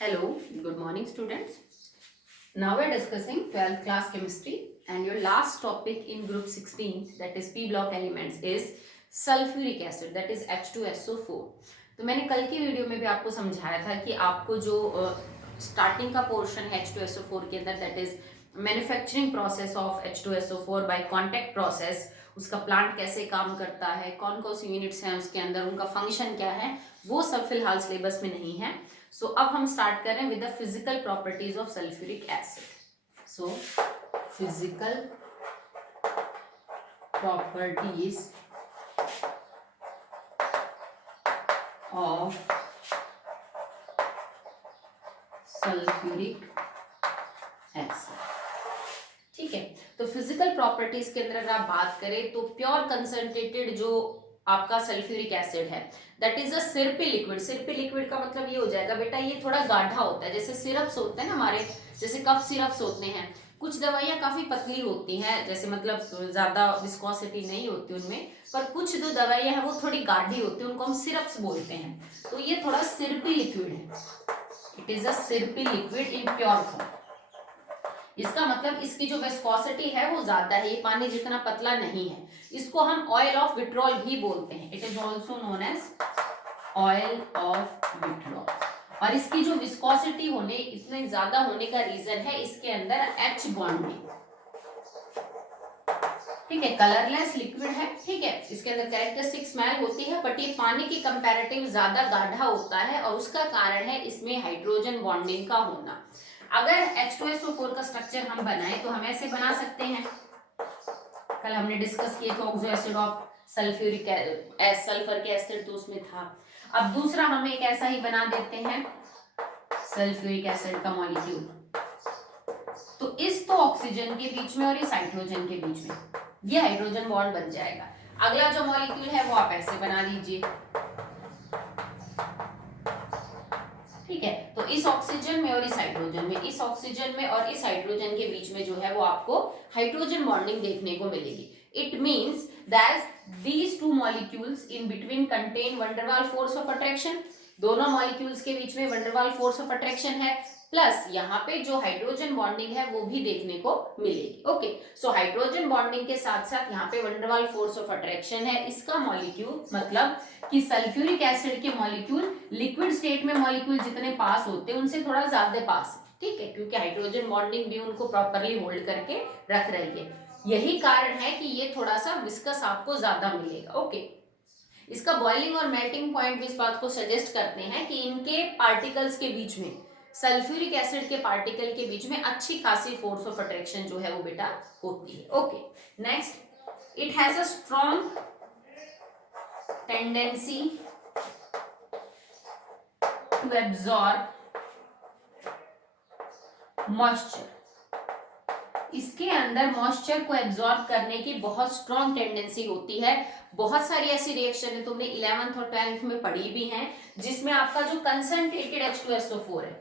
Hello, good morning students. Now we are discussing 12th class chemistry and your last topic in group 16 that is P block elements is sulfuric acid that is H2SO4. तो मैंने कल की video में भी आपको समझाया था कि आपको जो स्टार्टिंग का पोर्शन है H2SO4 के अंदर that is manufacturing process of H2SO4 by contact process, उसका प्लांट कैसे काम करता है, कौन कौन सी यूनिट्स हैं उसके अंदर, उनका फंक्शन क्या है, वो सब फिलहाल सिलेबस में नहीं है. सो अब हम स्टार्ट करें with the physical properties of sulphuric acid. So physical properties of sulphuric acid. ठीक है, तो फिजिकल प्रॉपर्टीज के अंदर अगर आप बात करें तो प्योर कंसंट्रेटेड जो आपका सल्फ्यूरिक एसिड है that is a syrupy liquid. Syrupy liquid का मतलब ये हो जाएगा बेटा ये थोड़ा गाढ़ा होता है, जैसे सिरप्स होते हैं ना हमारे, जैसे कफ सिरप्स होते हैं. कुछ दवाइयाँ काफी पतली होती हैं, जैसे मतलब ज्यादा विस्कोसिटी नहीं होती उनमें, पर कुछ जो दवाइयाँ हैं वो थोड़ी गाढ़ी होती है, उनको हम सिरप्स बोलते हैं. तो ये थोड़ा सिरपी लिक्विड है. It is a syrupy liquid in pure form. इसका मतलब इसकी जो विस्कोसिटी है वो ज्यादा है, ये पानी जितना पतला नहीं है. इसको हम ऑयल ऑफ विट्रोल भी बोलते हैं. It is also known as oil of vitriol. और इसकी जो विस्कोसिटी होने इतने ज्यादा होने का रीजन है इसके अंदर H बॉन्डिंग. ठीक है, कलरलेस लिक्विड है. ठीक है, इसके अंदर कैरेक्टरिस्टिक स्मेल होती है, बट ये पानी के कंपैरेटिव ज्यादा गाढ़ा होता है और उसका कारण है इसमें हाइड्रोजन बॉन्डिंग का होना. अगर H2SO4 का स्ट्रक्चर हम बनाएं तो हम ऐसे बना सकते हैं. कल हमने डिस्कस किए थे oxo acid of sulphuric sulphur के एसिड, तो उसमें था. अब दूसरा हम एक ऐसा ही बना देते हैं सल्फ्यूरिक एसिड का मॉलिक्यूल. तो इस तो ऑक्सीजन के बीच में और इस हाइड्रोजन के बीच में ये हाइड्रोजन बॉन्ड बन जाएगा. अगला जो मॉलिक्यूल है वो आप ऐसे बना लीजिए. ठीक है, तो इस ऑक्सीजन में और इस हाइड्रोजन में, इस ऑक्सीजन में और इस हाइड्रोजन के बीच में जो है वो आपको हाइड्रोजन बॉन्डिंग देखने को मिलेगी. It means that these two molecules in between contain van der Waals force of attraction. दोनों मॉलिक्यूल्स के बीच में van der Waals force of attraction है, प्लस यहाँ पे जो हाइड्रोजन बॉन्डिंग है वो भी देखने को मिलेगी. ओके, सो हाइड्रोजन बॉन्डिंग के साथ साथ यहाँ पे van der Waals force of attraction है. इसका मॉलिक्यूल मतलब कि सल्फ्यूरिक एसिड के मॉलिक्यूल लिक्विड स्टेट में मॉलिक्यूल जितने पास होते हैं उनसे थोड़ा ज्यादा पास है. ठीक है, क्योंकि हाइड्रोजन बॉन्डिंग भी उनको प्रॉपरली होल्ड करके रख रही है. यही कारण है कि ये थोड़ा सा विस्कस आपको ज्यादा मिलेगा. ओके, इसका बॉइलिंग और मेल्टिंग पॉइंट भी इस बात को सजेस्ट करते हैं कि इनके पार्टिकल्स के बीच में, सल्फ्यूरिक एसिड के पार्टिकल के बीच में अच्छी खासी फोर्स ऑफ अट्रैक्शन जो है वो बेटा होती है. Okay, next, it has a strong tendency to absorb moisture. इसके अंदर मॉइस्चर को एब्जॉर्ब करने की बहुत स्ट्रॉन्ग टेंडेंसी होती है. बहुत सारी ऐसी रिएक्शन है, तुमने 11th और 12th में पढ़ी भी हैं, जिसमें आपका जो कंसंट्रेटेड H2SO4 है,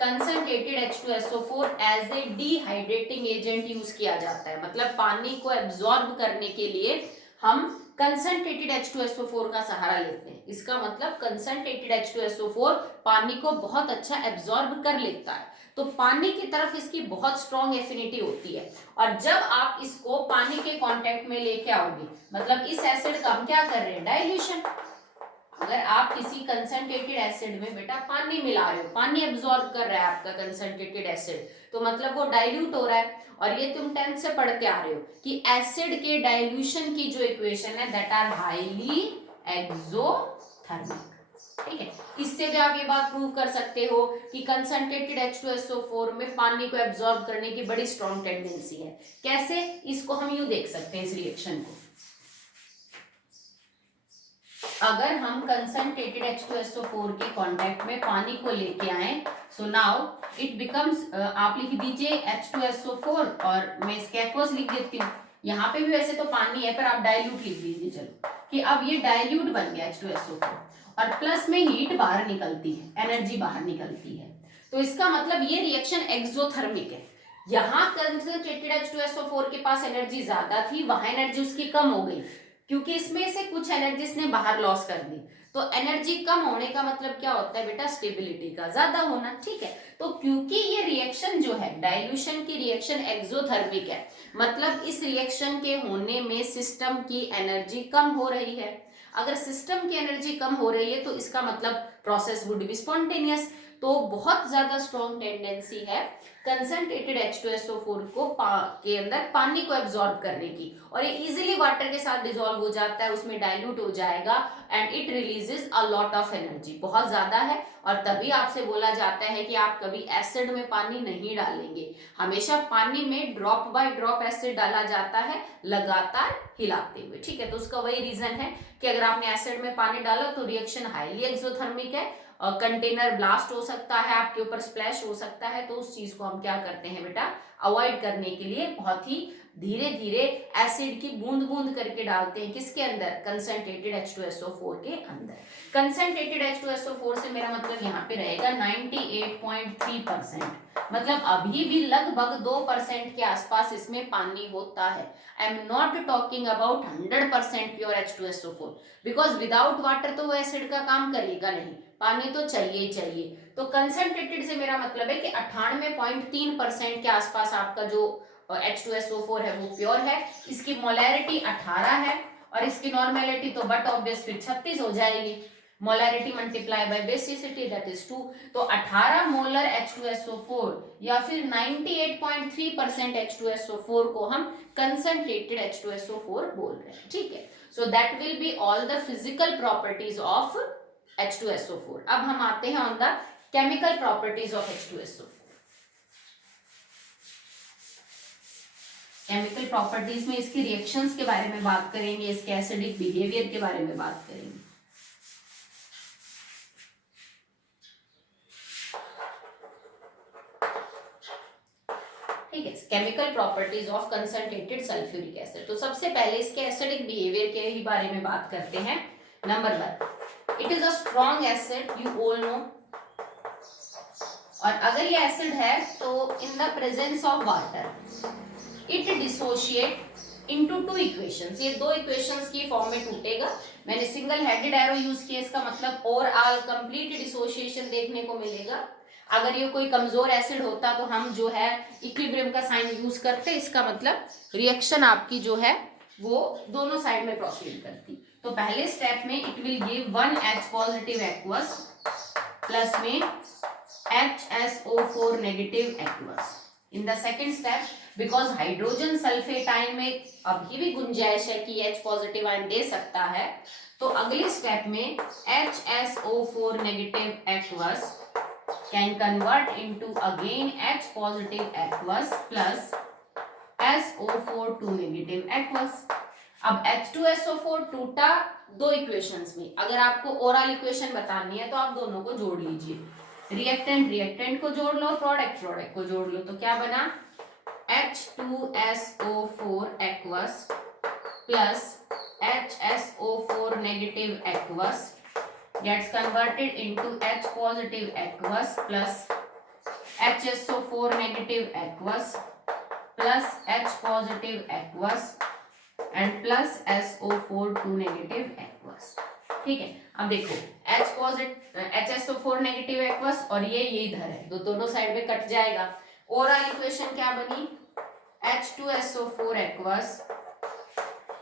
concentrated H2SO4 as a dehydrating agent use किया जाता है. मतलब पानी को एब्जॉर्ब करने के लिए हम कंसंट्रेटेड H2SO4 का सहारा लेते हैं. इसका मतलब कंसंट्रेटेड H2SO4 पानी को बहुत अच्छा एब्जॉर्ब कर लेता है, तो पानी की तरफ इसकी बहुत स्ट्रॉन्ग एफिनिटी होती है. और जब आप इसको पानी के कांटेक्ट में लेके आओगे, मतलब इस एसिड का हम क्या कर रहे हैं, डाइल्यूशन. अगर आप किसी कंसंट्रेटेड एसिड में बेटा पानी मिला रहे हो, पानी एब्जॉर्ब कर रहा है आपका कंसंट्रेटेड एसिड, तो मतलब वो डाइल्यूट हो रहा है. और ये तुम 10th से पढ़ते आ रहे हो कि एसिड के डाइल्यूशन की जो इक्वेशन है दैट आर हाईली एक्सोथर्मिक. ठीक है, इससे भी आप ये बात प्रूव कर सकते हो कि कंसंट्रेटेड H2SO4 में पानी को एब्जॉर्ब करने की बड़ी स्ट्रॉन्ग टेंडेंसी है. कैसे, इसको हम यूं देख सकते हैं इस रिएक्शन को. अगर हम कंसंट्रेटेड H2SO4 के कांटेक्ट में पानी को लेके आए, सो नाउ इट बिकम्स, आप लिख दीजिए H2SO4 और मैं इसके एक्वस लिख देती हूँ. यहाँ पे भी वैसे तो पानी है पर आप डाइल्यूट लिख दीजिए. चलो कि अब ये डाइल्यूट बन गया H2SO4 और प्लस में हीट बाहर निकलती है, एनर्जी बाहर निकलती है. तो इसका मतलब ये रिएक्शन एक्सोथर्मिक है. यहाँ कंसंट्रेटेड H2SO4 के पास एनर्जी ज्यादा थी, वहां एनर्जी उसकी कम हो गई क्योंकि इसमें से कुछ एनर्जी इसने बाहर लॉस कर दी. तो एनर्जी कम होने का मतलब क्या होता है बेटा, स्टेबिलिटी का ज्यादा होना, ठीक है। तो क्योंकि ये रिएक्शन जो है डाइल्यूशन की रिएक्शन एक्सोथर्मिक है, मतलब इस रिएक्शन के होने में सिस्टम की एनर्जी कम हो रही है। अगर सिस्टम की एनर्जी कम हो रही है तो इसका मतलब प्रोसेस वुड बी स्पॉन्टेनियस। तो बहुत ज्यादा स्ट्रॉन्ग टेंडेंसी है कंसंट्रेटेड H2SO4 के अंदर पानी को एब्जॉर्ब करने की, और ये इजीली वाटर के साथ डिसॉल्व हो जाता है, उसमें डाइल्यूट हो जाएगा and it releases a lot of energy, बहुत ज्यादा है। और तभी आपसे बोला जाता है कि आप कभी एसिड में पानी नहीं डालेंगे, हमेशा पानी में ड्रॉप बाय ड्रॉप एसिड डाला जाता है लगातार हिलाते हुए, ठीक है। तो उसका वही रीजन है कि अगर आपने एसिड में पानी डाला तो रिएक्शन हाईली एक्सोथर्मिक है, कंटेनर ब्लास्ट हो सकता है, आपके ऊपर स्प्लैश हो सकता है। तो उस चीज को हम क्या करते हैं बेटा, अवॉइड करने के लिए बहुत ही धीरे धीरे एसिड की बूंद बूंद करके डालते हैं, किसके अंदर, कंसंट्रेटेड H2SO4 के अंदर। कंसंट्रेटेड H2SO4 से मेरा मतलब यहाँ पे रहेगा 98.3%, मतलब अभी भी लगभग 2% के आसपास इसमें पानी होता है। I am not talking about 100% pure H2SO4, because without water तो वो एसिड का काम करेगा नहीं, पानी तो चाहिए ही चाहिए। तो कंसंट्रेटेड से मेरा मतलब है कि 98.3% के आसपास आपका जो H2SO4 है वो प्योर है। इसकी मोलैरिटी 18 है और इसकी नॉर्मेलिटी तो बट ऑब्वियस फिर 36 हो जाएगी, molarity multiply by basicity that is 2। तो 18 मोलर H2SO4 या फिर 98.3% H2SO4 को हम कंसंट्रेटेड H2SO4 बोल रहे हैं, ठीक है। So that will be all the physical properties of H2SO4। अब हम आते हैं on the chemical properties of H2SO4। Chemical properties में इसके रिएक्शंस के बारे में बात करेंगे, इसके एसिडिक बिहेवियर के बारे में बात करेंगे। ठीक है, chemical properties of concentrated sulphuric acid. तो सबसे पहले इसके एसिडिक बिहेवियर के ही बारे में बात करते हैं। Number 1, it is a strong acid, you all know. और अगर ये एसिड है तो in the presence of water it dissociate into 2 equations, ये 2 इक्वेशंस की फॉर्म में टूटेगा। मैंने सिंगल हेडेड एरो यूज किया, इसका मतलब ओवरऑल कंप्लीट डिसोशिएशन देखने को मिलेगा। अगर ये कोई कमजोर एसिड होता तो हम जो है इक्विलिब्रियम का साइन यूज करते, इसका मतलब रिएक्शन आपकी जो है वो दोनों साइड में प्रोसीड करती। तो पहले स्टेप में it will give 1H positive aqueous plus में HSO4 negative aqueous. In the second step, because hydrogen sulphate ion में अभी भी गुंजाइश है कि H पॉजिटिव आयन दे सकता है, तो अगले स्टेप में HSO4 negative aqueous can convert into again H positive aqueous plus SO4 2 negative aqueous। अब H2SO4 टूटा 2 इक्वेशंस में, अगर आपको ओरल इक्वेशन बतानी है तो आप दोनों को जोड़ लीजिए, रिएक्टेंट को जोड़ लो, प्रोडक्ट को जोड़ लो। तो क्या बना, H2SO4 aqueous plus HSO4 negative aqueous gets converted into H positive aqueous plus HSO4 negative aqueous plus H positive aqueous and plus SO4 2 negative aqueous। ठीक है, अब देखो H positive HSO4 negative aqueous और ये इधर है, तो दोनों साइड में कट जाएगा। ओरल इक्वेशन क्या बनी, H2SO4 aqueous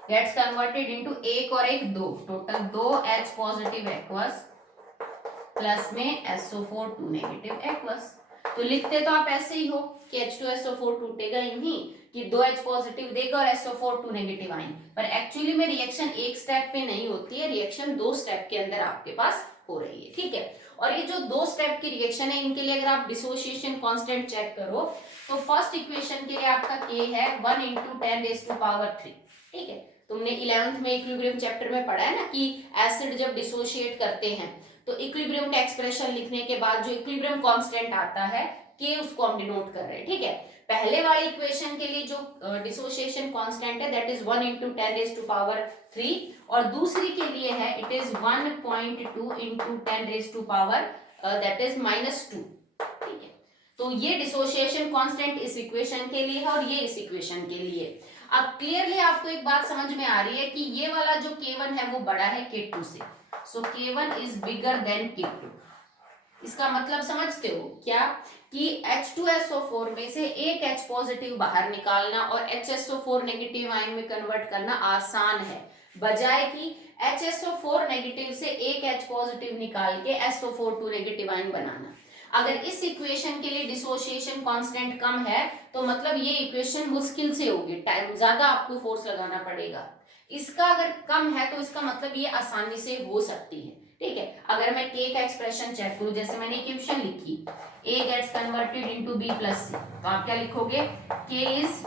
gets converted into एक और एक 2, total 2 H positive aqueous plus में SO4 2 नेगेटिव एक्वस। तो लिखते तो आप ऐसे ही हो कि H2SO4 टूटेगा यूं ही कि 2 H पॉजिटिव देगा और SO4 2 नेगेटिव आएंगे, पर एक्चुअली में रिएक्शन एक स्टेप पे नहीं होती है, रिएक्शन 2 स्टेप के अंदर आपके पास हो रही है, ठीक है। और ये जो 2 स्टेप की रिएक्शन है, इनके लिए अगर आप डिसोसिएशन कांस्टेंट चेक करो तो फर्स्ट इक्वेशन के लिए आपका K है 1 × 10⁻³ ठीक है। तुमने 11th में इक्विलिब्रियम चैप्टर में पढ़ा है ना कि एसिड जब डिसोशिएट करते हैं तो इक्विलिब्रियम का एक्सप्रेशन लिखने के बाद जो इक्विलिब्रियम कांस्टेंट आता है K, उसको हम डिनोट कर रहे हैं, ठीक है। पहले वाली इक्वेशन के लिए जो डिसोसिएशन कांस्टेंट है दैट इज 1 × 10⁻³ और दूसरी के लिए है इट इज 1.2 × 10⁻² दैट इज -2, ठीक है। तो ये डिसोसिएशन कांस्टेंट इस इक्वेशन के लिए है और ये इस इक्वेशन के लिए। अब क्लियरली आपको एक बात समझ में आ रही है कि ये वाला जो K1 है वो बड़ा है K2 से, सो K1 is bigger than K2। इसका मतलब समझते हो क्या कि H2SO4 में से एक H पॉजिटिव बाहर निकालना और HSO4 नेगेटिव आयन में कन्वर्ट करना आसान है, बजाय कि HSO4 नेगेटिव से एक H पॉजिटिव निकाल के SO4 नेगेटिव आयन बनाना। अगर इस इक्वेशन के लिए डिसोसिएशन कांस्टेंट कम है तो मतलब ये इक्वेशन मुश्किल से होगी, टाइम ज्यादा आपको फोर्स लगाना पड़ेगा। इसका अगर कम है तो इसका मतलब ये आसानी से हो सकती है, ठीक है। अगर मैं K का एक्सप्रेशन चेक करूं, जैसे मैंने इक्वेशन लिखी A gets converted into B plus C, तो आप क्या लिखोगे, K इज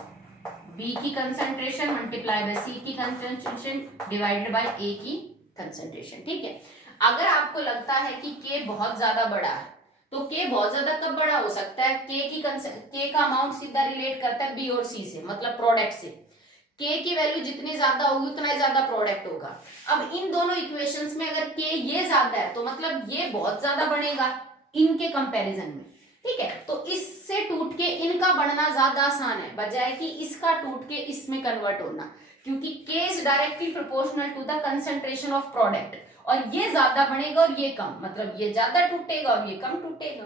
B की कंसंट्रेशन मल्टीप्लाई बाय C की कंसंट्रेशन डिवाइडेड बाय A की कंसंट्रेशन, ठीक है। अगर आपको लगता है कि K बहुत ज्यादा बड़ा है तो K बहुत ज्यादा कब बड़ा हो सकता है, K का अमाउंट सीधा रिलेट करता है B और C से, मतलब प्रोडक्ट से। K की वैल्यू जितनी ज्यादा होगी उतना ही ज्यादा प्रोडक्ट होगा। अब इन दोनों इक्वेशंस में अगर K ये ज्यादा है तो मतलब ये बहुत ज्यादा बढ़ेगा इनके कंपैरिजन में, ठीक है। तो इससे टूट के इनका बढ़ना ज्यादा आसान है, बजाय कि इसका टूट के इसमें कन्वर्ट होना, क्योंकि K is directly proportional to the concentration of product, और ये ज्यादा बढ़ेगा और ये कम, मतलब ये ज्यादा टूटेगा और ये कम टूटेगा।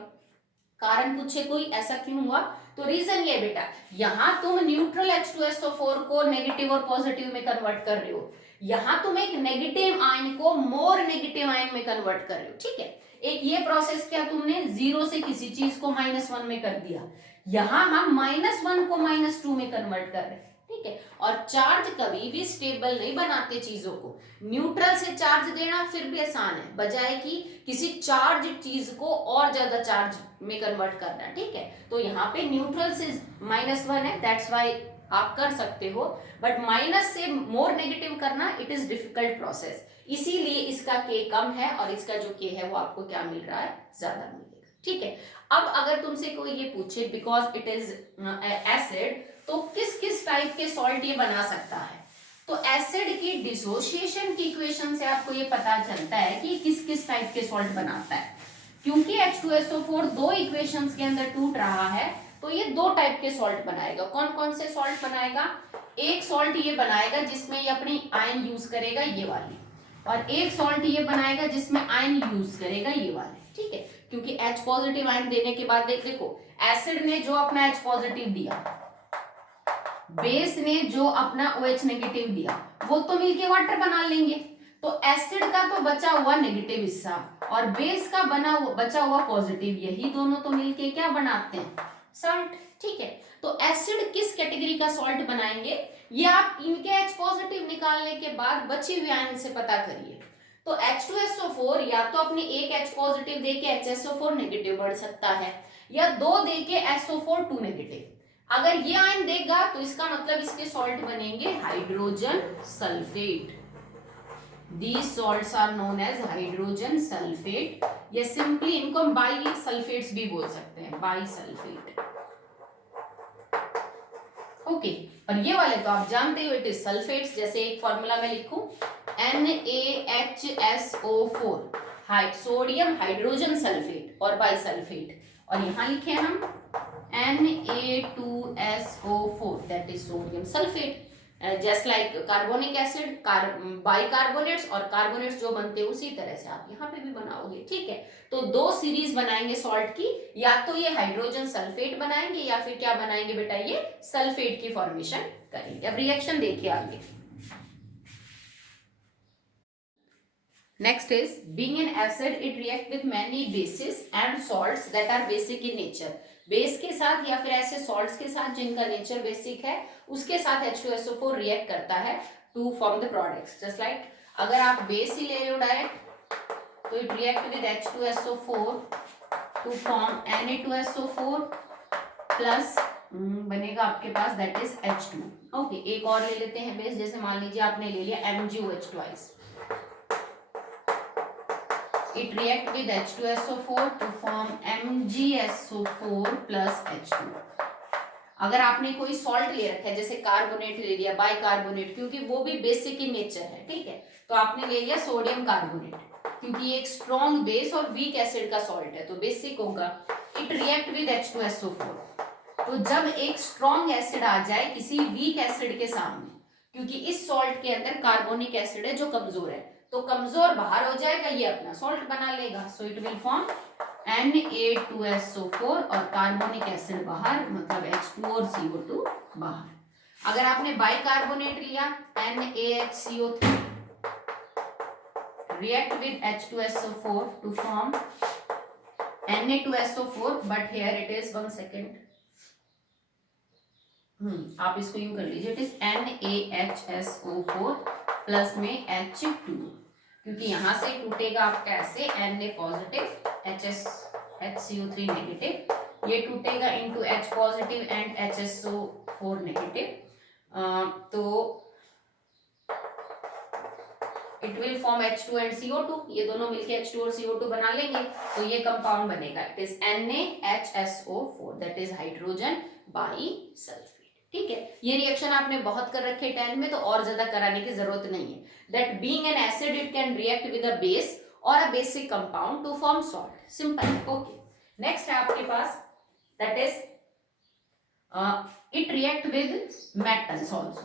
कारण पूछे कोई ऐसा क्यों हुआ, तो रीजन ये बेटा, यहां तुम न्यूट्रल H2SO4 को नेगेटिव और पॉजिटिव में कन्वर्ट कर रहे हो, यहां तुम एक नेगेटिव आयन को मोर नेगेटिव आयन में कन्वर्ट कर रहे हो, ठीक है। एक ये प्रोसेस क्या, तुमने जीरो से किसी चीज को -1 में कर दिया, यहां हम -1 को -2 में कन्वर्ट कर रहे हैं, ठीक है। और चार्ज कभी भी स्टेबल नहीं बनाते चीजों को, न्यूट्रल से चार्ज देना फिर भी आसान है, बजाय कि किसी चार्ज चीज को और ज्यादा चार्ज में कन्वर्ट करना, ठीक है। तो यहाँ पे न्यूट्रल से -1 है, दैट्स वाई आप कर सकते हो, बट माइनस से मोर नेगेटिव करना इट इज डिफिकल्ट प्रोसेस, इसीलिए इसका K कम है और इसका जो K है वो आपको क्या मिल रहा है, ज्यादा मिलेगा, ठीक है। अब अगर तुमसे कोई ये पूछे बिकॉज इट इज एसिड, तो किस किस टाइप के सॉल्ट ये बना सकता है, तो एसिड की डिसोसिएशन की इक्वेशन से आपको ये पता चलता है कि किस किस टाइप के सॉल्ट बनाता है। क्योंकि H2SO4 दो इक्वेशंस के अंदर टूट रहा है तो ये दो टाइप के सॉल्ट बनाएगा। कौन कौन से सॉल्ट बनाएगा, एक सॉल्ट ये बनाएगा जिसमें ये अपनी आयन यूज करेगा ये वाली, और एक सॉल्ट ये बनाएगा जिसमें आयन यूज करेगा ये वाले, ठीक है। क्योंकि H पॉजिटिव आयन देने के बाद देखो एसिड ने जो अपना H पॉजिटिव दिया, बेस ने जो अपना OH नेगेटिव दिया, वो तो मिलके वाटर बना लेंगे, तो एसिड का तो बचा हुआ नेगेटिव हिस्सा और बेस का बचा हुआ पॉजिटिव, यही दोनों तो मिलके क्या बनाते हैं, सॉल्ट, ठीक है। तो एसिड किस कैटेगरी का सॉल्ट बनाएंगे ये आप इनके H पॉजिटिव निकालने के बाद बची हुई आयन से पता करिए। तो H2SO4 या तो अपनी एक H पॉजिटिव देके HSO4 नेगेटिव बढ़ सकता है, या दो देके SO4 नेगेटिव। अगर ये आयन देगा तो इसका मतलब इसके सॉल्ट बनेंगे hydrogen sulphate. These salts are known as hydrogen sulphate, या सिंपली इनको हम बाई सल्फेट्स भी बोल सकते हैं, बाई सल्फेट, ओके। और ये वाले तो आप जानते हो इट इज सल्फेट्स, जैसे एक फॉर्मूला में लिखूं NaHSO4 सोडियम हाइड्रोजन सल्फेट और बाई सल्फेट, और यहां लिखे हम Na2SO4 that is sodium sulphate. Just like carbonic acid, bicarbonates और कार्बोनेट्स जो बनते हैं उसी तरह से आप यहाँ पे भी बनाओगे, ठीक है। तो दो सीरीज बनाएंगे सॉल्ट की, या तो ये हाइड्रोजन सल्फेट बनाएंगे या फिर क्या बनाएंगे बेटा, ये सल्फेट की फॉर्मेशन करेंगे। अब रिएक्शन देखिए आगे। Next is being an acid, it react with many bases and salts that are basic in nature. Base के साथ या फिर ऐसे सॉल्ट्स के साथ जिनका नेचर बेसिक है उसके साथ H2SO4 रिएक्ट करता है to form the products. Just like अगर आप बेस ही ले लो डायरेक्ट तो it react with H2SO4 to form Na2SO4 plus बनेगा आपके पास दैट इज H2, ओके। एक और ले लेते हैं बेस, जैसे मान लीजिए आपने ले लिया MgOH twice, it react with H2SO4 to form MgSO4 plus H2। अगर आपने कोई सॉल्ट ले रखा है जैसे कार्बोनेट ले लिया, बाइकार्बोनेट, क्योंकि वो भी बेसिक इन नेचर है, ठीक है। तो आपने ले लिया सोडियम कार्बोनेट, क्योंकि एक स्ट्रॉन्ग बेस और वीक एसिड का सॉल्ट है तो बेसिक होगा। It react with H2SO4। तो जब एक स्ट्रॉन्ग एसिड आ जाए किसी वीक एसिड के सामने, क्योंकि इस सॉल्ट के अंदर कार्बोनिक एसिड है जो कमजोर है, तो कमजोर बाहर हो जाएगा, ये अपना सॉल्ट बना लेगा। सो इट विल फॉर्म Na2SO4 और कार्बोनिक एसिड बाहर, मतलब H2 और CO2 बाहर। अगर आपने बाइकार्बोनेट लिया NaHCO3 react with H2SO4 to form Na2SO4, but here it is 1 second, आप इसको यूं कर लीजिए, इट इज NaHSO4 प्लस में H2, क्योंकि यहां से टूटेगा आपका ऐसे Na पॉजिटिव HCO3 नेगेटिव, ये टूटेगा into H positive and HSO4 negative, तो it will form H2 and CO2, ये दोनों मिलके H2 और CO2 बना लेंगे, तो ये कंपाउंड बनेगा, it is NaHSO4, that is hydrogen bisulphate. ठीक है, ये रिएक्शन आपने बहुत कर रखे 10 में, तो और ज्यादा कराने की जरूरत नहीं है। That being an acid it can react with a base और a basic compound to form salt, simple. Okay, next है आपके पास, that is it react with metals also.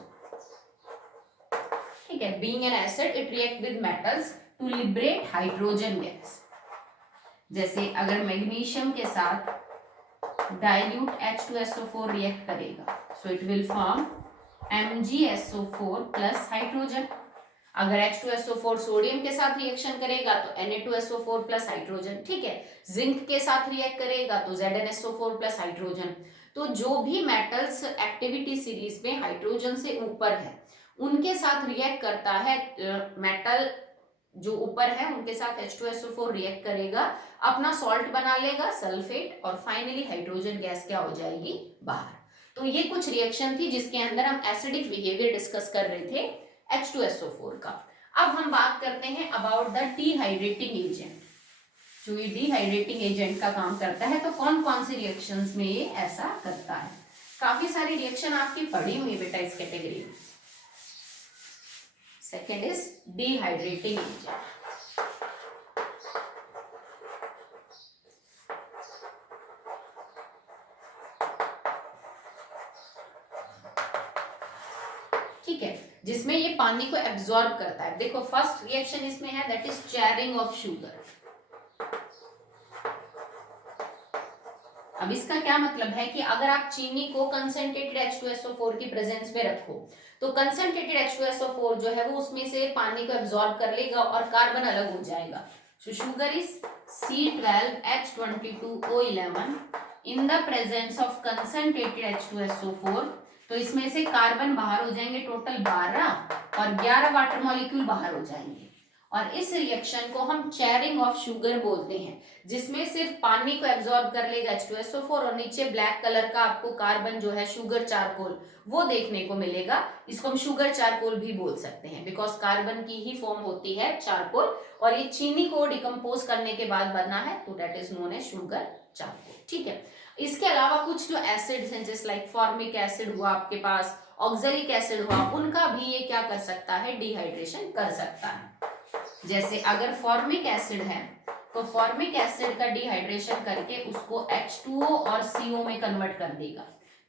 ठीक है, being an acid it react with metals to liberate hydrogen gas. जैसे अगर magnesium के साथ डाइल्यूट H2SO4 रिएक्ट करेगा, so it will form MgSO4 plus hydrogen. अगर H2SO4 सोडियम के साथ रिएक्शन करेगा तो Na2SO4 प्लस हाइड्रोजन। ठीक है, जिंक के साथ रिएक्ट करेगा तो ZnSO4 प्लस हाइड्रोजन। तो जो भी मेटल्स एक्टिविटी सीरीज में हाइड्रोजन से ऊपर है उनके साथ रिएक्ट करता है, मेटल जो ऊपर है उनके साथ H2SO4 रिएक्ट करेगा, अपना सॉल्ट बना लेगा सल्फेट, और फाइनली हाइड्रोजन गैस क्या हो जाएगी, बाहर। तो ये कुछ रिएक्शन थी जिसके अंदर हम एसिडिक बिहेवियर डिस्कस कर रहे थे H2SO4 का। अब हम बात करते हैं अबाउट द डिहाइड्रेटिंग एजेंट। जो ये डिहाइड्रेटिंग एजेंट का काम करता है, तो कौन कौन सी रिएक्शंस में ये ऐसा करता है। काफी सारी रिएक्शन आपकी पढ़ी हुई बेटा इस कैटेगरी में। Second is dehydrating agent. ठीक है, जिसमें ये पानी को एब्जॉर्ब करता है। देखो फर्स्ट रिएक्शन इसमें है, that is charring of sugar. अब इसका क्या मतलब है कि अगर आप चीनी को कंसंट्रेटेड H2SO4 की प्रेजेंस में रखो तो कंसंट्रेटेड H2SO4 जो है वो उसमें से पानी को एब्जॉर्ब कर लेगा और कार्बन अलग हो जाएगा। सो sugar is C12H22O11 in the presence of concentrated H2SO4। तो इसमें से कार्बन बाहर हो जाएंगे टोटल 12 और 11 वाटर मॉलिक्यूल बाहर हो जाएंगे, और इस रिएक्शन को हम चेयरिंग ऑफ शुगर बोलते हैं, जिसमें सिर्फ पानी को एब्जॉर्ब कर लेगा H2SO4 और नीचे ब्लैक कलर का आपको कार्बन जो है शुगर चारकोल वो देखने को मिलेगा। इसको हम शुगर चारकोल भी बोल सकते हैं, बिकॉज कार्बन की ही फॉर्म होती है चारकोल, और ये चीनी को डिकम्पोज करने के बाद बना है, तो that is known as sugar charcoal. ठीक है, इसके अलावा कुछ जो एसिड्स हैं, जैसे लाइक फॉर्मिक एसिड हुआ आपके पास, ऑक्जेलिक एसिड हुआ, उनका भी ये क्या कर सकता है, डिहाइड्रेशन कर सकता है। जैसे अगर फॉर्मिक एसिड है तो फॉर्मिक एसिड का डिहाइड्रेशन करके उसको H2O और CO में कन्वर्ट कर देगा,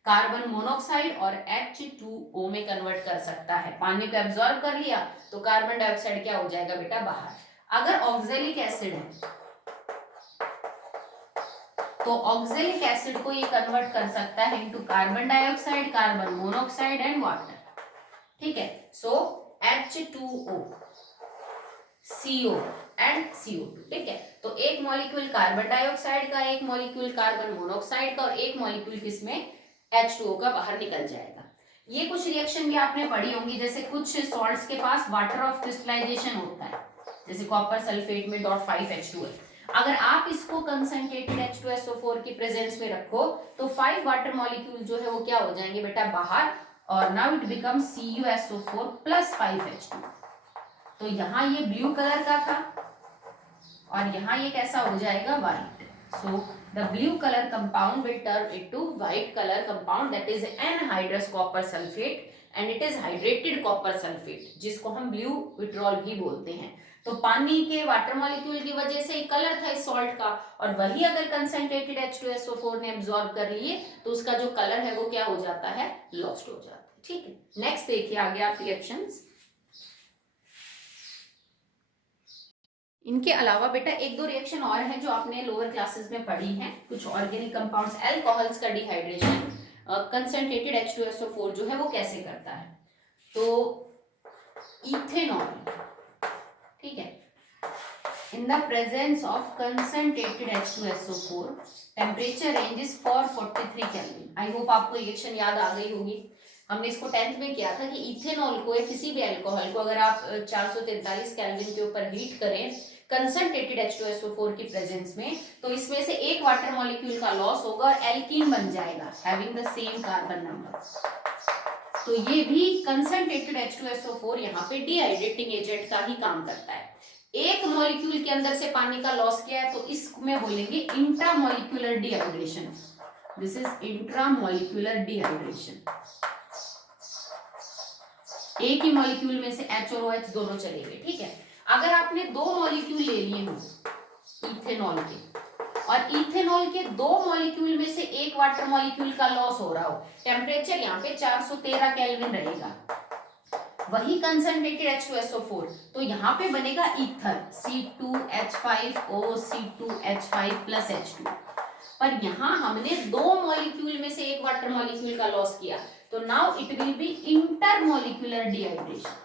कार्बन मोनोऑक्साइड और H2O में कन्वर्ट कर सकता है। पानी को एब्जॉर्ब कर लिया तो कार्बन डाइऑक्साइड क्या हो जाएगा बेटा, बाहर। अगर ऑक्जेलिक एसिड है तो ऑक्जेलिक एसिड को ये कन्वर्ट कर सकता है into carbon dioxide, carbon monoxide and water. ठीक है, सो H2O CO एंड CO2। ठीक है, तो एक मॉलिक्यूल कार्बन डाइऑक्साइड का, एक मॉलिक्यूल कार्बन मोनोऑक्साइड का और एक मॉलिक्यूल किसमें, H2O का बाहर निकल जाएगा। ये कुछ रिएक्शन भी आपने पढ़ी होंगी, जैसे कुछ सॉल्ट्स के पास वाटर ऑफ क्रिस्टलाइजेशन होता है, जैसे कॉपर सल्फेट में .5H2 है। अगर आप इसको कंसंट्रेटेड H2SO4 की प्रेजेंस में रखो तो 5 वाटर मॉलिक्यूल जो है वो क्या हो जाएंगे बेटा, बाहर, और now it become CuSO4 plus 5H2। तो यहाँ ये ब्लू कलर का था और यहाँ ये कैसा हो जाएगा, white. So the blue colour compound will turn into white colour compound, that is anhydrous copper sulphate and it is hydrated copper sulphate, जिसको हम ब्लू विट्रॉल भी बोलते हैं। तो पानी के वाटर मॉलिक्यूल की वजह से एक कलर था इस सॉल्ट का, और वही अगर कंसंट्रेटेड H2SO4 ने एब्जॉर्ब कर लिए तो उसका जो कलर है वो क्या हो जाता है, लॉस्ट हो जाता है। ठीक है, नेक्स्ट देखिए आगे आप रिएक्शंस। इनके अलावा बेटा एक दो रिएक्शन और है जो आपने लोअर क्लासेस में पढ़ी हैं, कुछ ऑर्गेनिक कंपाउंड्स, अल्कोहल्स का डिहाइड्रेशन कंसंट्रेटेड H2SO4 जो है वो कैसे करता है। तो इथेनॉल, ठीक है, in the presence of concentrated H2SO4 temperature range is 443 Kelvin। I hope आपको रिएक्शन याद आ गई होगी, हमने इसको 10th में किया था कि इथेनॉल को या किसी भी अल्कोहल को अगर आप 443 केल्विन के ऊपर हीट करें कंसंट्रेटेड H2SO4 की प्रेजेंस में, तो इसमें से एक वाटर मॉलिक्यूल का लॉस होगा और एल्कीन बन जाएगा having the same carbon number. तो ये भी कंसंट्रेटेड H2SO4 यहाँ पे डिहाइड्रेटिंग एजेंट का ही काम करता है। एक मॉलिक्यूल के अंदर से पानी का लॉस किया है तो इसमें बोलेंगे intramolecular dehydration. This is intramolecular dehydration. एक ही मॉलिक्यूल में से H और OH दोनों चले गए, ठीक है। अगर आपने दो मॉलिक्यूल ले लिए हो इथेनॉल के, और इथेनॉल के दो मॉलिक्यूल में से एक वाटर मॉलिक्यूल का लॉस हो रहा हो, टेम्परेचर यहाँ पे 413 केल्विन रहेगा, वही कंसंट्रेटेड H2SO4, तो यहाँ पे बनेगा ether C2H5O C2H5 plus H2। पर यहाँ हमने दो मॉलिक्यूल में से एक वाटर मॉलिक्यूल का लॉस किया, तो now it will be intermolecular dehydration.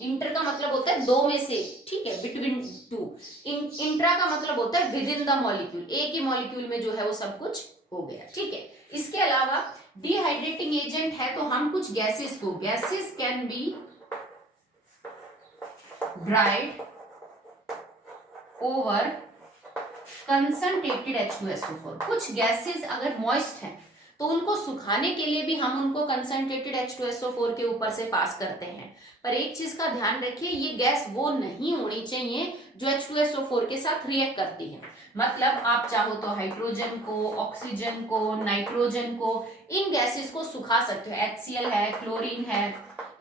Inter का मतलब होता है दो में से, ठीक है, बिटवीन टू। इंट्रा का मतलब होता है विद इन द मॉलिक्यूल, एक ही मॉलिक्यूल में जो है वो सब कुछ हो गया, ठीक है। इसके अलावा डिहाइड्रेटिंग एजेंट है तो हम कुछ गैसेस को, gases can be dried over concentrated H2SO4। कुछ गैसेस अगर मॉइस्ट हैं तो उनको सुखाने के लिए भी हम उनको कंसंट्रेटेड H2SO4 के ऊपर से पास करते हैं। पर एक चीज का ध्यान रखिए, ये गैस वो नहीं होनी चाहिए जो H2SO4 के साथ रिएक्ट करती है। मतलब आप चाहो तो हाइड्रोजन को, ऑक्सीजन को, नाइट्रोजन को, इन गैसेस को सुखा सकते हो। HCl है, क्लोरीन है,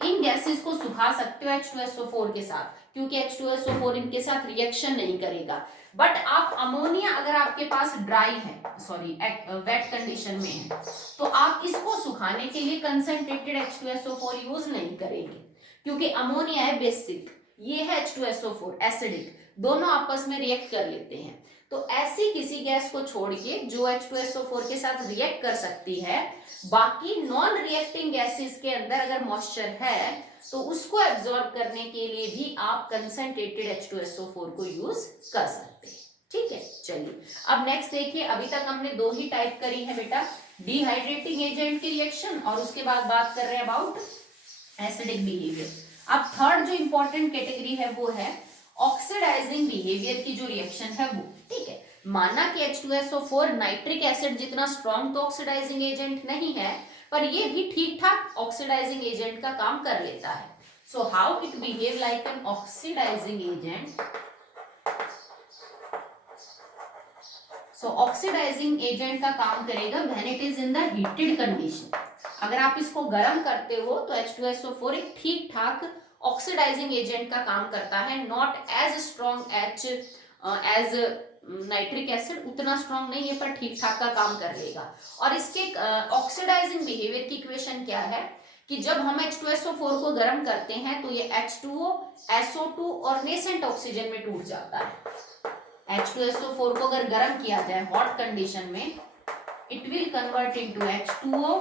इन गैसेस को सुखा सकते हो H2SO4 के साथ, क्योंकि H2SO4 इनके साथ रिएक्शन नहीं करेगा। बट आप अमोनिया अगर आपके पास ड्राई है, सॉरी वेट कंडीशन में है, तो आप इसको सुखाने के लिए कंसंट्रेटेड H2SO4 यूज नहीं करेंगे, क्योंकि अमोनिया है बेसिक, ये है H2SO4 एसिडिक, दोनों आपस में रिएक्ट कर लेते हैं। तो ऐसी किसी गैस को छोड़ के जो H2SO4 के साथ रिएक्ट कर सकती है, बाकी नॉन रिएक्टिंग गैसेस के अंदर अगर मॉइस्चर है तो उसको एब्जॉर्ब करने के लिए भी आप कंसंट्रेटेड H2SO4 को यूज कर सकते हैं, ठीक है। चलिए अब नेक्स्ट देखिए, अभी तक हमने दो ही टाइप करी है बेटा, डिहाइड्रेटिंग एजेंट की रिएक्शन और उसके बाद बात कर रहे हैं अबाउट एसिडिक बिहेवियर। अब थर्ड जो इंपॉर्टेंट कैटेगरी है वो है ऑक्सीडाइजिंग बिहेवियर की जो रिएक्शन है वो, ठीक है। माना कि H2SO4 नाइट्रिक एसिड जितना स्ट्रॉन्ग तो ऑक्सीडाइजिंग एजेंट नहीं है, पर ये भी ठीक ठाक ऑक्सीडाइजिंग एजेंट का काम कर लेता है। So how it behave like an oxidising agent. So oxidising agent का काम करेगा when it is in the heated condition. अगर आप इसको गर्म करते हो तो H2SO4 एक ठीक ठाक ऑक्सीडाइजिंग एजेंट का काम करता है, not as strong as nitric acid, उतना स्ट्रॉन्ग नहीं है पर ठीक ठाक का काम कर लेगा। और इसके ऑक्सीडाइजिंग बिहेवियर की इक्वेशन क्या है कि जब हम H2SO4 को गर्म करते हैं तो ये H2O, SO2 और नेसेंट ऑक्सीजन में टूट जाता है। H2SO4 को अगर गर्म किया जाए हॉट कंडीशन में, it will convert into H2O,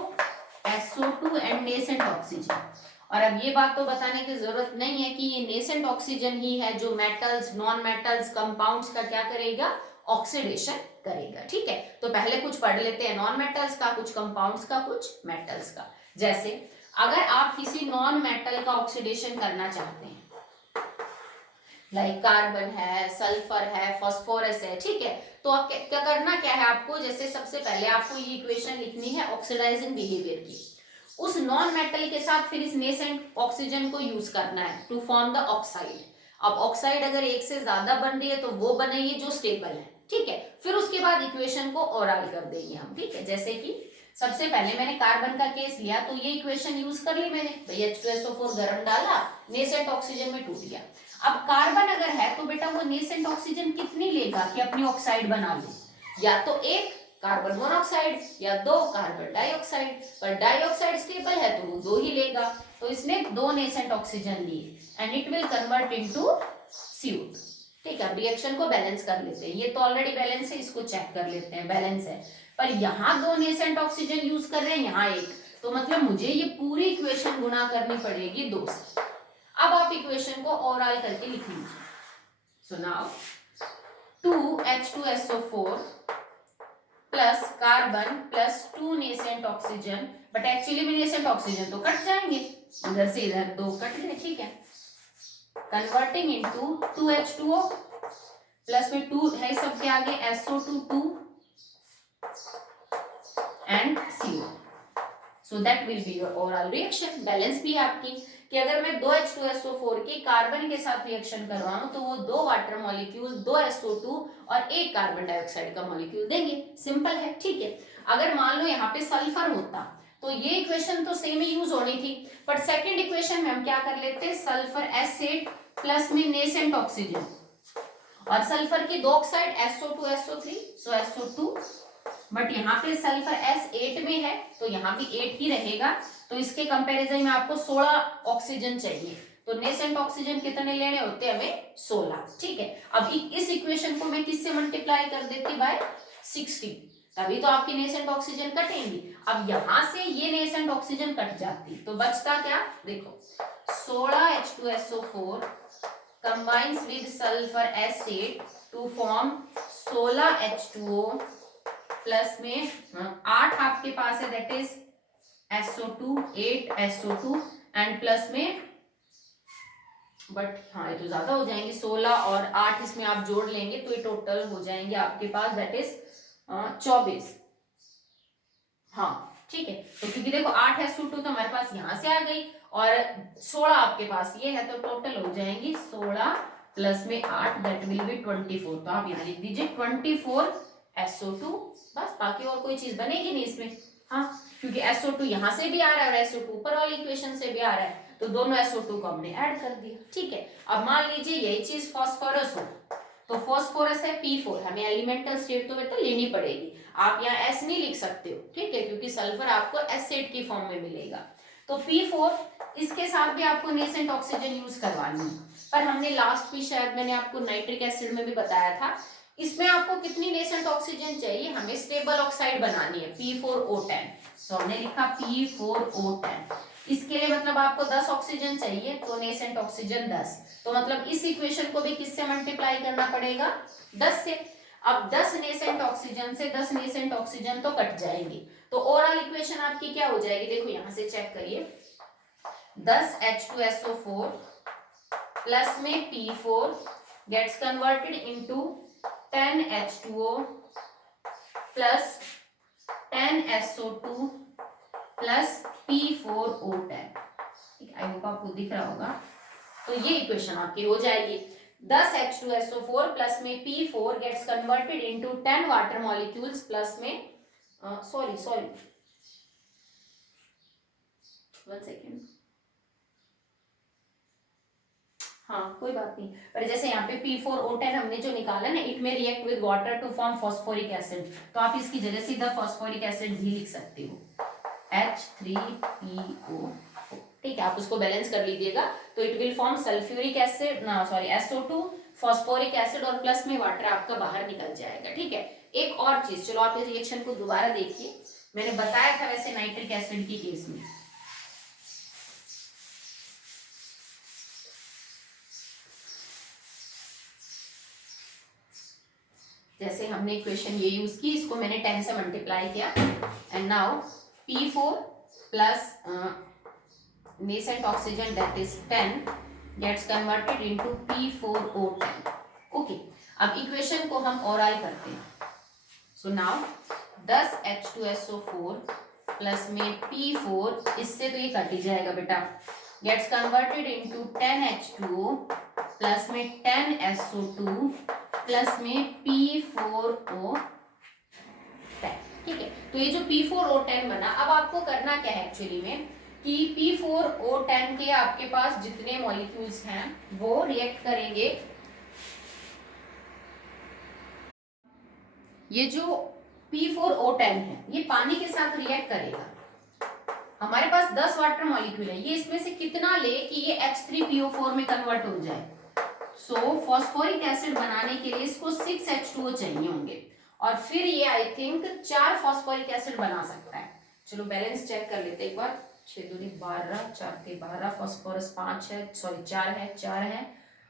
SO2 and nascent oxygen. और अब ये बात तो बताने की जरूरत नहीं है कि ये नेसेंट ऑक्सीजन ही है जो मेटल्स, नॉन मेटल्स, कंपाउंड्स का क्या करेगा, ऑक्सीडेशन करेगा, ठीक है। तो पहले कुछ पढ़ लेते हैं नॉन मेटल्स का, कुछ कंपाउंड्स का, कुछ मेटल्स का। जैसे अगर आप किसी नॉन मेटल का ऑक्सीडेशन करना चाहते हैं, लाइक कार्बन है, सल्फर है, फास्फोरस है, ठीक है, तो आप क्या करना क्या है आपको, जैसे सबसे पहले आपको ये इक्वेशन लिखनी है ऑक्सीडाइजिंग बिहेवियर की, उस नॉन मेटल के साथ फिर इस नेसेंट ऑक्सीजन को यूज करना है टू फॉर्म द ऑक्साइड। अब ऑक्साइड अगर एक से ज्यादा बन रही है तो वो बनेगी जो स्टेबल है, ठीक है। फिर उसके बाद इक्वेशन को ओरल कर देंगे हम, ठीक है। जैसे कि सबसे पहले मैंने कार्बन का केस लिया तो ये इक्वेशन यूज कर ली मैंने, भाई H2SO4 गर्म डाला, नेसेंट ऑक्सीजन में टूट गया। अब कार्बन अगर है तो बेटा वो नेसेंट ऑक्सीजन कितनी लेगा कि अपनी ऑक्साइड बना ले, या तो एक कार्बन मोनोऑक्साइड या दो कार्बन डाइऑक्साइड, पर डाइऑक्साइड स्टेबल है तो वो दो ही लेगा, तो इसने दो नेसेंट ऑक्सीजन लिए and it will convert into CO2। ठीक है, अब रिएक्शन को बैलेंस कर लेते हैं। ये तो ऑलरेडी बैलेंस है, इसको चेक कर लेते हैं, बैलेंस है। पर यहाँ 2 नेसेंट ऑक्सीजन यूज कर रहे हैं, यहाँ 1, तो मतलब मुझे ये पूरी इक्वेशन गुना करनी पड़ेगी 2 से। अब आप इक्वेशन को ओवरऑल करके लिख लीजिए। So now 2H2SO4 plus carbon plus 2 nascent oxygen, but actually में नेसेंट ऑक्सीजन तो कट जाएंगे, इधर से इधर 2 कट गए, ठीक है। कन्वर्टिंग इनटू 2H2O प्लस में 2 है सबके आगे SO2 2 and CO, so that will be your overall reaction. Balance भी आपकी कि अगर मैं 2H2SO4 की कार्बन के साथ रिएक्शन करवाऊं तो वो 2 वाटर मॉलिक्यूल, 2 SO2 और 1 कार्बन डाइऑक्साइड का मॉलिक्यूल देंगे। सिंपल है, ठीक है। अगर मान लो यहाँ पे सल्फर होता तो ये इक्वेशन तो सेम ही यूज होनी थी, बट सेकंड इक्वेशन में हम क्या कर लेते हैं, सल्फर S8 प्लस में नेसेंट ऑक्सीजन और सल्फर की 2 oxide SO2 SO3, so SO2, but यहाँ पे सल्फर S8 में है तो यहाँ भी 8 ही रहेगा, तो इसके कंपैरिजन में आपको 16 ऑक्सीजन चाहिए, तो नेसेंट ऑक्सीजन कितने लेने होते हैं हमें, 16, ठीक है। अब इस इक्वेशन को मैं किससे मल्टीप्लाई कर देती, बाय 60, तभी तो आपकी नेसेंट ऑक्सीजन कटेंगी। अब यहां से ये नेसेंट ऑक्सीजन कट जाती तो बचता क्या, देखो 16H2SO4 combines with sulfur S8 to form 16H2O plus में 8 आपके पास है, that is SO2, 8 SO2 and plus में, बट हाँ ये तो ज्यादा हो जाएंगे, 16 और 8 इसमें आप जोड़ लेंगे तो ये टोटल हो जाएंगे आपके पास, दैट इज 24, हाँ ठीक है। तो क्योंकि देखो 8 SO2 तो हमारे पास यहां से आ गई और 16 आपके पास ये है, तो टोटल हो जाएंगी 16 प्लस में 8, दैट विल बी 24, तो आप यहाँ लिख दीजिए 24 SO2, बस, बाकी और कोई चीज बनेगी नहीं इसमें, हाँ, क्योंकि SO2 यहाँ से भी आ रहा है और SO2 ऊपर वाली इक्वेशन से भी आ रहा है, तो दोनों SO2 को हमने ऐड कर दिया, ठीक है। अब मान लीजिए यही चीज फॉस्फोरस हो, तो फॉस्फोरस है P4, हमें एलिमेंटल स्टेट तो बेटा लेनी पड़ेगी, आप यहाँ S नहीं लिख सकते हो, ठीक है, क्योंकि सल्फर आपको S8 की फॉर्म में मिलेगा, तो P4, इसके साथ भी आपको नेसेंट ऑक्सीजन यूज करवानी है, पर हमने लास्ट भी शायद मैंने आपको नाइट्रिक एसिड में भी बताया था, इसमें आपको कितनी नेसेंट ऑक्सीजन चाहिए, हमें स्टेबल ऑक्साइड बनानी है P4O10, सो हमने लिखा P4O10, इसके लिए मतलब आपको 10 ऑक्सीजन चाहिए, तो नेसेंट ऑक्सीजन 10, तो मतलब इस इक्वेशन को भी किससे मल्टीप्लाई करना पड़ेगा, 10 से। अब 10 नेसेंट ऑक्सीजन से 10 नेसेंट ऑक्सीजन तो कट जाएंगे, तो ओवरऑल इक्वेशन आपकी क्या हो जाएगी, देखो यहां से चेक करिए, 10H2SO4 प्लस में P4 gets converted into 10H2O plus 10SO2 plus P4O10, I hope आपको दिख रहा होगा, तो ये इक्वेशन आपकी हो जाएगी, 10H2SO4 प्लस में P4 gets converted into 10 water molecules plus में सॉरी 1 सेकेंड, हाँ कोई बात नहीं, पर जैसे यहाँ पे P4O10 हमने जो निकाला ना, इट में react with water to form phosphoric acid, तो आप इसकी जगह सीधा फॉस्फोरिक एसिड भी लिख सकते हो, H3PO, ठीक है, आप उसको बैलेंस कर लीजिएगा, तो it will form sulphuric acid, ना सॉरी SO2, फॉस्फोरिक एसिड और प्लस में वाटर आपका बाहर निकल जाएगा, ठीक है। एक और चीज, चलो आप इस रिएक्शन को दोबारा देखिए, मैंने बताया था वैसे नाइट्रिक एसिड की केस में, जैसे हमने इक्वेशन ये यूज की, इसको मैंने 10 से मल्टीप्लाई किया, and now P4 plus nascent oxygen that is 10 gets converted into P4O10, okay. अब इक्वेशन को हम ओरल करते हैं, सो नाउ 10H2SO4 प्लस में P4, इससे तो ये कट ही जाएगा बेटा, gets converted into 10H2O plus में 10SO2 प्लस में P4O10, ठीक है। तो ये जो P4O10 बना, अब आपको करना क्या है एक्चुअली में कि P4O10 के आपके पास जितने मॉलिक्यूल्स हैं वो रिएक्ट करेंगे, ये जो P4O10 है ये पानी के साथ रिएक्ट करेगा, हमारे पास 10 वाटर मॉलिक्यूल है, ये इसमें से कितना ले कि ये H3PO4 में कन्वर्ट हो जाए, सो फॉस्फोरिक एसिड बनाने के लिए इसको 6H2O चाहिए होंगे, और फिर ये आई थिंक 4 फॉस्फोरिक एसिड बना सकता है। चलो बैलेंस चेक कर लेते एक बार। 6 दूनी 12, 4 के 12, फॉस्फोरस 5 है, सॉरी 4 है,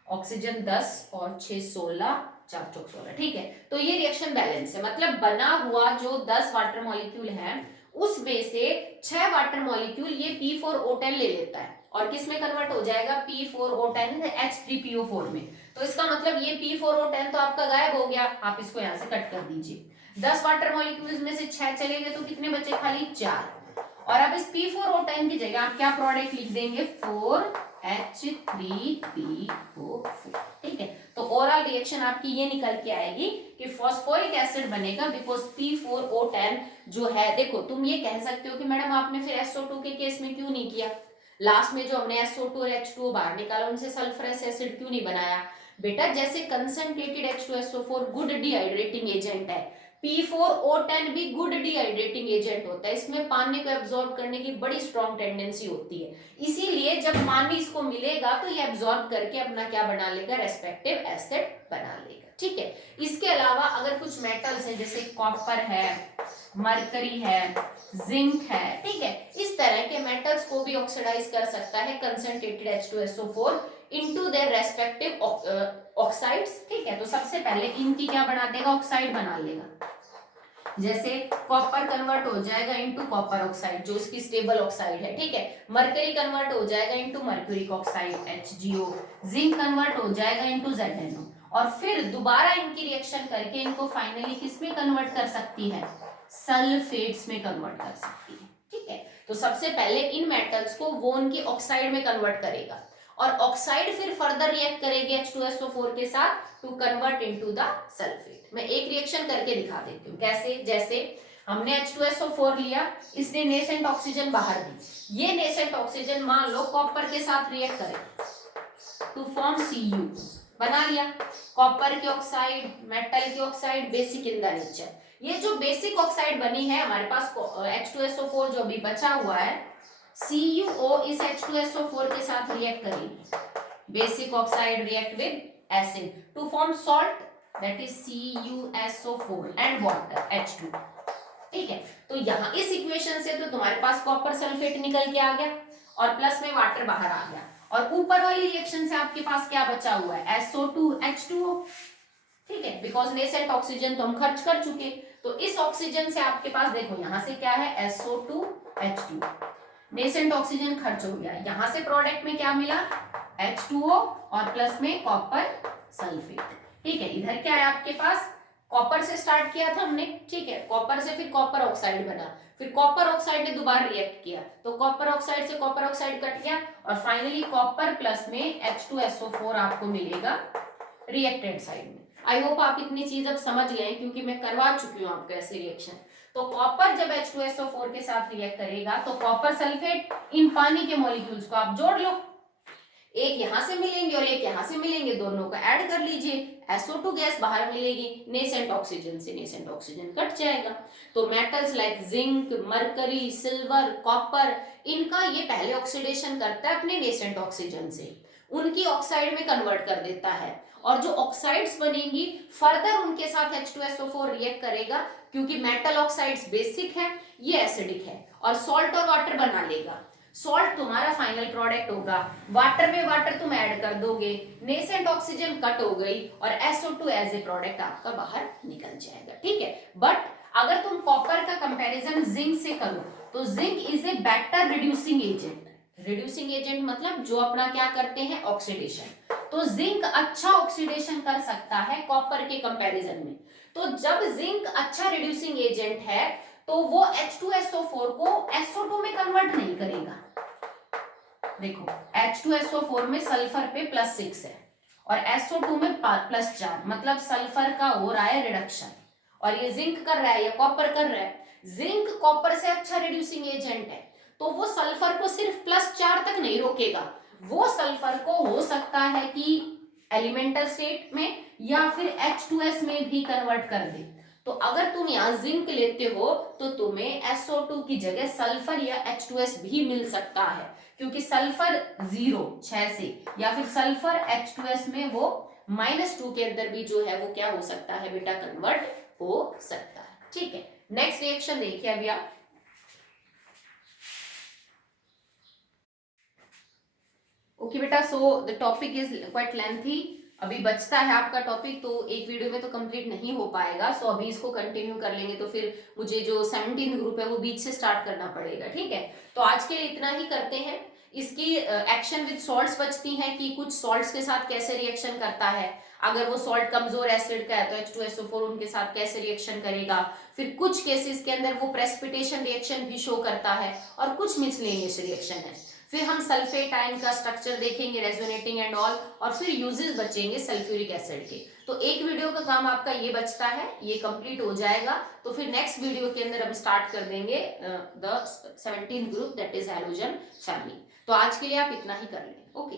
ऑक्सीजन 10 और 6 16, 4 चौक 16। ठीक है, तो ये रिएक्शन बैलेंस है, मतलब बना हुआ जो 10 वाटर मॉलिक्यूल है उसमें से 6 वाटर मॉलिक्यूल ये P4O10 ले लेता है और किस में कन्वर्ट हो जाएगा, P4O10 H3PO4 में। तो इसका मतलब ये P4O10 तो आपका गायब हो गया, आप इसको यहाँ से कट कर दीजिए। 10 वाटर मॉलिक्यूल्स में से 6 चले गए तो कितने बचे, खाली 4। और अब इस P4O10 की जगह आप क्या प्रोडक्ट लिख देंगे, 4H3PO4। ठीक है, तो ओवरऑल रिएक्शन आपकी ये निकल के आएगी कि फॉस्फोरिक एसिड बनेगा बिकॉज P4O10 जो है, देखो तुम ये कह सकते हो कि मैडम आपने फिर SO2 के केस में क्यों नहीं किया, लास्ट में जो हमने SO2 और H2O बाहर निकाला उनसे सल्फरस एसिड क्यों नहीं बनाया। बेटा जैसे concentrated H2SO4 good dehydrating agent है, P4O10 भी गुड डिहाइड्रेटिंग एजेंट होता है, इसमें पानी को एब्जॉर्ब करने की बड़ी स्ट्रॉन्ग टेंडेंसी होती है, इसीलिए जब पानी इसको मिलेगा तो ये एब्जॉर्ब करके अपना क्या बना लेगा, रेस्पेक्टिव एसिड बना लेगा। ठीक है, इसके अलावा अगर कुछ मेटल्स हैं जैसे कॉपर है, मरकरी है, जिंक है, ठीक है, इस तरह के मेटल्स को भी ऑक्सीडाइज कर सकता है concentrated H2SO4 into their respective oxides. ठीक है, तो सबसे पहले इनकी क्या बना देगा, ऑक्साइड बना लेगा। जैसे कॉपर कन्वर्ट हो जाएगा इनटू कॉपर ऑक्साइड जो इसकी स्टेबल ऑक्साइड है। ठीक है, मरकरी कन्वर्ट हो जाएगा into mercuric oxide HgO, zinc convert हो जाएगा इनटू ZnO, और फिर दोबारा इनकी रिएक्शन करके इनको फाइनली किसमें कन्वर्ट कर सकती है, सल्फेट्स में कन्वर्ट कर सकती है। ठीक है, तो सबसे पहले इन मेटल्स को वो उनकी ऑक्साइड में कन्वर्ट करेगा और ऑक्साइड फिर फर्दर रिएक्ट करेगी H2SO4 के साथ to convert into the sulphate. मैं एक रिएक्शन करके दिखा देती हूँ कैसे। जैसे हमने H2SO4 लिया, इसने नेसेंट ऑक्सीजन बाहर दी, ये नेसेंट ऑक्सीजन मान लो कॉपर के साथ रिएक्ट करे टू फॉर्म Cu, बना लिया कॉपर की ऑक्साइड, मेटल की oxide, basic in the nature. ये जो बेसिक ऑक्साइड बनी है हमारे पास H2SO4 जो अभी बचा हुआ है, CuO इस H2SO4 के साथ रिएक्ट करेगी, basic oxide react with acid to form salt that is CuSO4 and water H2। ठीक है, तो यहाँ इस इक्वेशन से तो तुम्हारे पास कॉपर सल्फेट निकल के आ गया और प्लस में वाटर बाहर आ गया, और ऊपर वाली रिएक्शन से आपके पास क्या बचा हुआ है, SO2 H2O। ठीक है, बिकॉज नेसेंट ऑक्सीजन तो हम खर्च कर चुके, तो इस ऑक्सीजन से आपके पास देखो यहाँ से क्या है, SO2 H2, नेसेंट ऑक्सीजन खर्च हो गया, यहाँ से प्रोडक्ट में क्या मिला, H2O और प्लस में कॉपर सल्फेट। ठीक है, इधर क्या है आपके पास, कॉपर से स्टार्ट किया था हमने। ठीक है, कॉपर से फिर कॉपर ऑक्साइड बना, फिर कॉपर ऑक्साइड ने दोबारा रिएक्ट किया तो कॉपर ऑक्साइड से कॉपर ऑक्साइड कट गया और फाइनली कॉपर प्लस में H2SO4 आपको मिलेगा रिएक्टेड साइड में। आई होप आप इतनी चीज अब समझ गए क्योंकि मैं करवा चुकी हूँ आपको ऐसे रिएक्शन। तो कॉपर जब H2SO4 के साथ रिएक्ट करेगा तो कॉपर सल्फेट, इन पानी के मॉलिक्यूल्स को आप जोड़ लो, एक यहां से मिलेंगे और एक यहां से मिलेंगे, दोनों को ऐड कर लीजिए, SO2 गैस बाहर मिलेगी, नेसेंट ऑक्सीजन से नेसेंट ऑक्सीजन कट जाएगा। तो metals like zinc, mercury, silver, copper, इनका ये पहले ऑक्सीडेशन करता है अपने नेसेंट ऑक्सीजन से, उनकी ऑक्साइड में कन्वर्ट कर देता है, और जो ऑक्साइड्स बनेंगी फर्दर उनके साथ H2SO4 रिएक्ट करेगा क्योंकि मेटल ऑक्साइड्स बेसिक है, ये एसिडिक है, और सॉल्ट और वाटर बना लेगा। सॉल्ट तुम्हारा फाइनल प्रोडक्ट होगा, वाटर में वाटर तुम ऐड कर दोगे, नेसेंट ऑक्सीजन कट हो गई और SO2 एज ए प्रोडक्ट आपका बाहर निकल जाएगा। ठीक है, बट अगर तुम कॉपर का कंपैरिजन जिंक से करो तो zinc is a better reducing agent. Reducing agent मतलब जो अपना क्या करते हैं, ऑक्सीडेशन। तो जिंक अच्छा ऑक्सीडेशन कर सकता है कॉपर के कंपैरिजन में। तो जब जिंक अच्छा रिड्यूसिंग एजेंट है तो वो H2SO4 को SO2 में कन्वर्ट नहीं करेगा। देखो H2SO4 में सल्फर पे +6 है और SO2 में +4, मतलब सल्फर का हो रहा है रिडक्शन, और ये जिंक कर रहा है या कॉपर कर रहा है। जिंक कॉपर से अच्छा रिड्यूसिंग एजेंट है तो वो सल्फर को सिर्फ +4 तक नहीं रोकेगा, वो सल्फर को हो सकता है कि एलिमेंटल स्टेट में या फिर H2S में भी कन्वर्ट कर दे। तो अगर तुम यहाँ जिंक लेते हो तो तुम्हें SO2 की जगह सल्फर या H2S भी मिल सकता है, क्योंकि सल्फर 0 6 से या फिर सल्फर H2S में वो -2 के अंदर भी जो है वो क्या हो सकता है बेटा, कन्वर्ट हो सकता है। ठीक है, नेक्स्ट रिएक्शन देखिए अभी आप। ओके बेटा, so the topic is quite lengthy, अभी बचता है आपका टॉपिक, तो एक वीडियो में तो कंप्लीट नहीं हो पाएगा। सो अभी इसको कंटिन्यू कर लेंगे, तो फिर मुझे जो 17 ग्रुप है वो बीच से स्टार्ट करना पड़ेगा। ठीक है, तो आज के लिए इतना ही करते हैं। इसकी एक्शन विद सॉल्ट्स बचती हैं कि कुछ सॉल्ट्स के साथ कैसे रिएक्शन करता है, अगर वो सॉल्ट कमजोर एसिड का है तो H2SO4 उनके साथ कैसे रिएक्शन करेगा, फिर कुछ केसेस के अंदर वो प्रेसिपिटेशन रिएक्शन भी शो करता है, और कुछ मिसलेनियस रिएक्शन है। फिर हम सल्फेट आयन का स्ट्रक्चर देखेंगे, रेजोनेटिंग एंड ऑल, और फिर यूजेस बचेंगे सल्फ्यूरिक एसिड के। तो एक वीडियो का काम आपका ये बचता है, ये कंप्लीट हो जाएगा, तो फिर नेक्स्ट वीडियो के अंदर हम स्टार्ट कर देंगे the 17th group, that is halogen family. तो आज के लिए आप इतना ही कर लें। ओके।